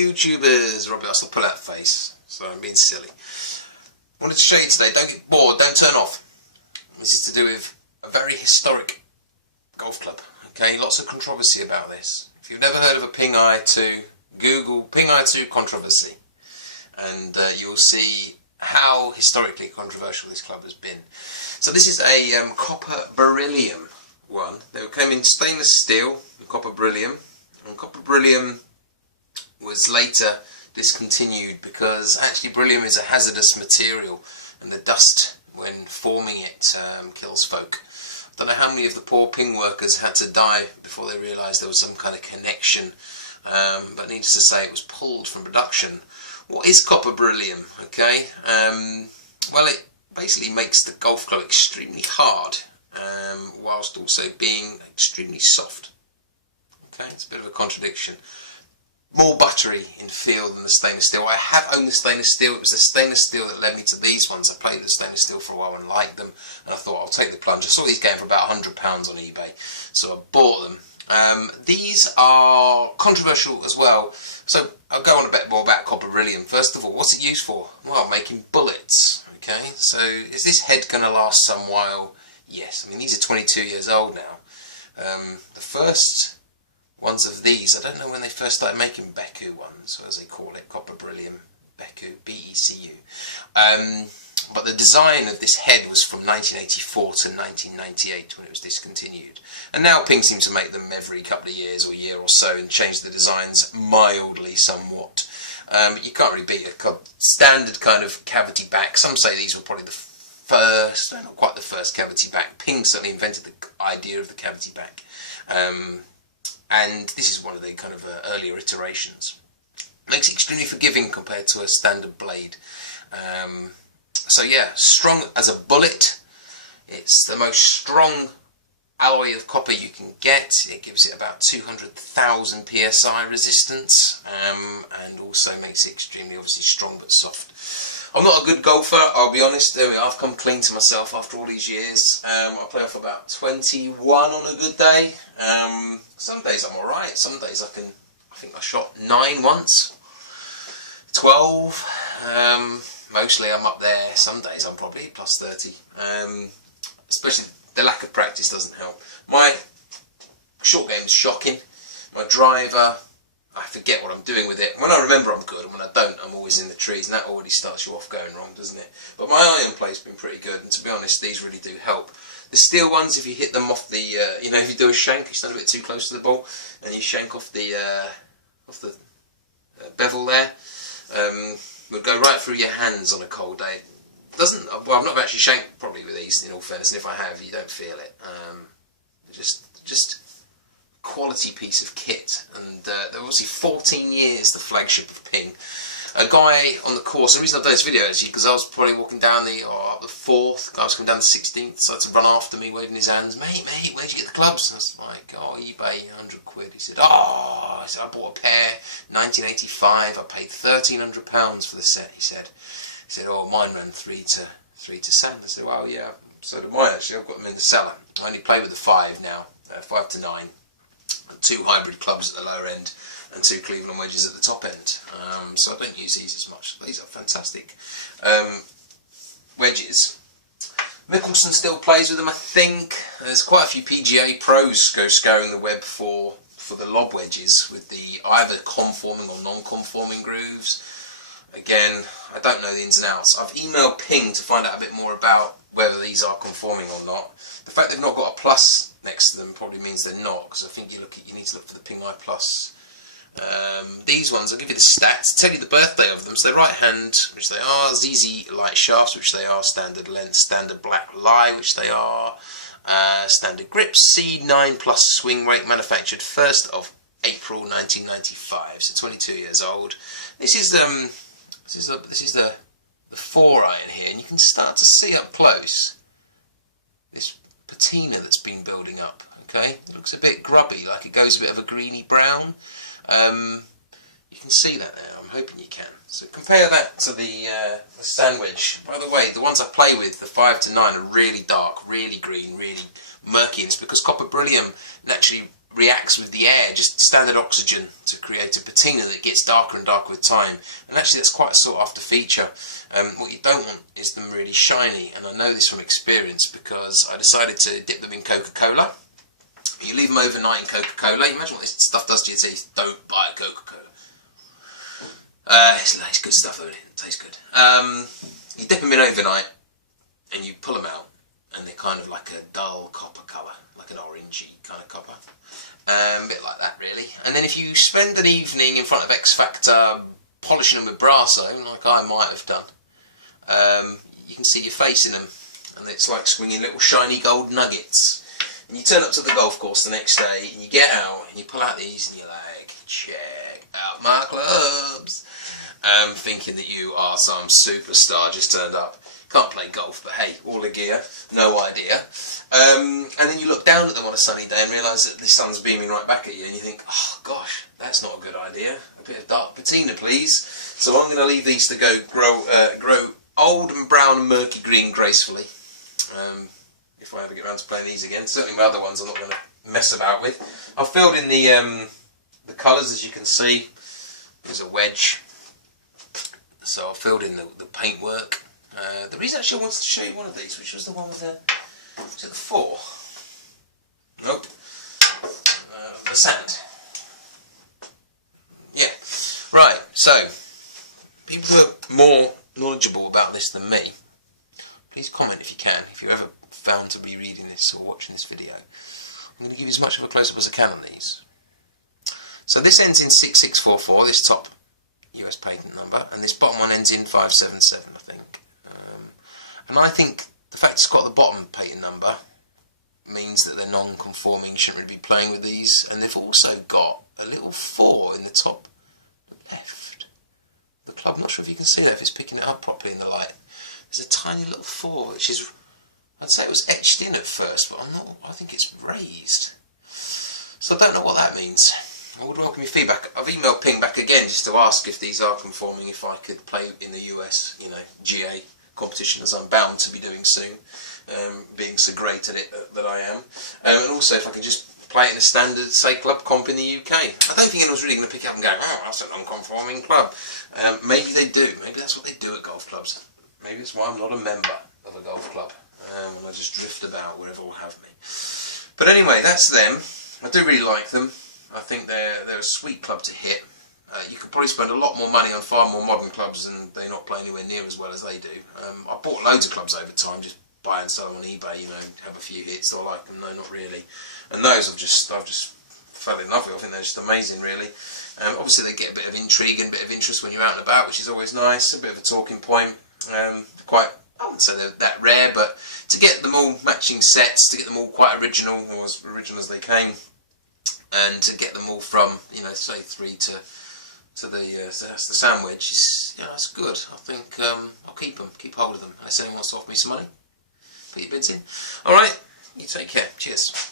YouTubers, Robbie, I'll still pull out the face, so I'm being silly. I wanted to show you today, don't get bored, don't turn off. This is to do with a very historic golf club, okay? Lots of controversy about this. If you've never heard of a Ping I2, Google Ping I2 controversy, and you'll see how historically controversial this club has been. So this is a Copper Beryllium one. They came in stainless steel, the Copper Beryllium, and Copper Beryllium was later discontinued because actually beryllium is a hazardous material and the dust when forming it kills folk. I don't know how many of the poor ping workers had to die before they realised there was some kind of connection, but needless to say it was pulled from production. What is copper beryllium? Okay, well, it basically makes the golf club extremely hard whilst also being extremely soft. Okay, it's a bit of a contradiction. More buttery in feel than the stainless steel. I have owned the stainless steel. It was the stainless steel that led me to these ones. I played with the stainless steel for a while and liked them, and I thought I'll take the plunge. I saw these going for about £100 on eBay, so I bought them. These are controversial as well, so I'll go on a bit more about copper beryllium. First of all, what's it used for? Well, making bullets. Okay, so is this head going to last some while? Yes. I mean, these are 22 years old now. The first ones of these, I don't know when they first started making BeCu ones, as they call it, Copper Beryllium, BeCu, B-E-C-U. But the design of this head was from 1984 to 1998 when it was discontinued. And now Ping seem to make them every couple of years or year or so and change the designs mildly somewhat. You can't really beat a standard kind of cavity back. Some say these were probably the first, not quite the first cavity back. Ping certainly invented the idea of the cavity back. And this is one of the kind of earlier iterations. Makes it extremely forgiving compared to a standard blade. So yeah, strong as a bullet. It's the most strong alloy of copper you can get. It gives it about 200,000 psi resistance, and also makes it extremely obviously strong but soft. I'm not a good golfer, I'll be honest. There we are, I've come clean to myself after all these years. I play off about 21 on a good day. Some days I'm alright, some days I think I shot 9 once, 12, mostly I'm up there. Some days I'm probably plus 30, especially the lack of practice doesn't help. My short game is shocking, my driver, I forget what I'm doing with it. When I remember I'm good, and when I don't I'm always in the trees, and that already starts you off going wrong, doesn't it? But my iron play's been pretty good, and to be honest these really do help. The steel ones, if you hit them off the, you know, if you do a shank, you stand a bit too close to the ball, and you shank off the bevel there, would go right through your hands on a cold day. Doesn't, well, I've not actually shanked probably with these in all fairness, and if I have, you don't feel it. Just quality piece of kit, and they're obviously 14 years the flagship of Ping. A guy on the course, the reason I've done this video is because I was probably walking down up the 4th, the guy was coming down the 16th, decided to run after me waving his hands, mate, where'd you get the clubs? And I was like, oh, eBay, 100 quid. He said, oh, I said, I bought a pair, 1985, I paid £1,300 for the set, he said. He said, oh, mine ran 3 to Sam. I said, well, yeah, so do mine actually, I've got them in the cellar. I only play with the 5 now, 5 to 9. 2 hybrid clubs at the lower end and 2 Cleveland wedges at the top end. So I don't use these as much. These are fantastic wedges. Mickelson still plays with them, I think. There's quite a few PGA pros go scouring the web for the lob wedges with the either conforming or non-conforming grooves. Again, I don't know the ins and outs. I've emailed Ping to find out a bit more about whether these are conforming or not. The fact they've not got a plus next to them probably means they're not, because I think you need to look for the Ping I plus. These ones, I'll give you the stats, tell you the birthday of them. So they're right hand, which they are, ZZ light shafts, which they are, standard length, standard black lie, which they are, standard grips, C9 plus swing rate, manufactured 1st of April 1995, so 22 years old. This is the 4 iron here, and you can start to see up close this patina that's been building up. Okay, it looks a bit grubby, like it goes a bit of a greeny brown. You can see that there, I'm hoping you can. So compare that to the sand wedge. By the way, the ones I play with, the 5 to 9, are really dark, really green, really murky, and it's because copper beryllium naturally reacts with the air, just standard oxygen, to create a patina that gets darker and darker with time. And actually that's quite a sought after feature. What you don't want is them really shiny, and I know this from experience because I decided to dip them in Coca-Cola. You leave them overnight in Coca-Cola. You imagine what this stuff does to your teeth. Don't buy a Coca-Cola. It's good stuff though, isn't it? It tastes good. You dip them in overnight and you pull them out, and they're kind of like a dull copper colour, like an orangey kind of copper. A bit like that really. And then if you spend an evening in front of X Factor polishing them with Brasso, like I might have done, you can see your face in them, and it's like swinging little shiny gold nuggets. And you turn up to the golf course the next day, and you get out, and you pull out these, and you're like, check out my clubs. Thinking that you are some superstar just turned up. Can't play golf, but hey, all the gear, no idea. And then you look down at them on a sunny day and realise that the sun's beaming right back at you, and you think, oh gosh, that's not a good idea. A bit of dark patina, please. So I'm going to leave these to go grow old and brown and murky green gracefully. If I ever get around to playing these again. Certainly my other ones I'm not going to mess about with. I've filled in the colours, as you can see. There's a wedge. So I've filled in the paintwork. The reason actually I wanted to show you one of these, which was the one with the, was it the 4? Nope. The sand. Yeah. Right, so, people who are more knowledgeable about this than me, please comment if you can, if you're ever found to be reading this or watching this video. I'm going to give you as much of a close-up as I can on these. So this ends in 6644, this top US patent number, and this bottom one ends in 577, I think. And I think the fact it's got the bottom patent number means that they're non-conforming, shouldn't really be playing with these. And they've also got a little 4 in the top left. The club, I'm not sure if you can see that, if it's picking it up properly in the light. There's a tiny little 4, which is, I'd say it was etched in at first, but I think it's raised. So I don't know what that means. I would welcome your feedback. I've emailed Ping back again just to ask if these are conforming, if I could play in the US, GA competition, as I'm bound to be doing soon, being so great at it that I am. And also if I can just play it in a standard, say, club comp in the UK. I don't think anyone's really going to pick up and go, oh, that's a non-conforming club. Maybe they do. Maybe that's what they do at golf clubs. Maybe that's why I'm not a member of a golf club. And I just drift about wherever will have me. But anyway, that's them. I do really like them. I think they're a sweet club to hit. You could probably spend a lot more money on far more modern clubs and they not play anywhere near as well as they do. I bought loads of clubs over time, just buy and sell them on eBay, have a few hits. Do I like them? No, not really. And those I've just fell in love with. I think they're just amazing, really. Obviously they get a bit of intrigue and a bit of interest when you're out and about, which is always nice. A bit of a talking point. Quite, I wouldn't say they're that rare, but to get them all matching sets, to get them all quite original, or as original as they came, and to get them all from, say 3 to the sandwich, it's good. I think I'll keep them, keep hold of them. Unless anyone wants to offer me some money, put your bids in. Alright, you take care. Cheers.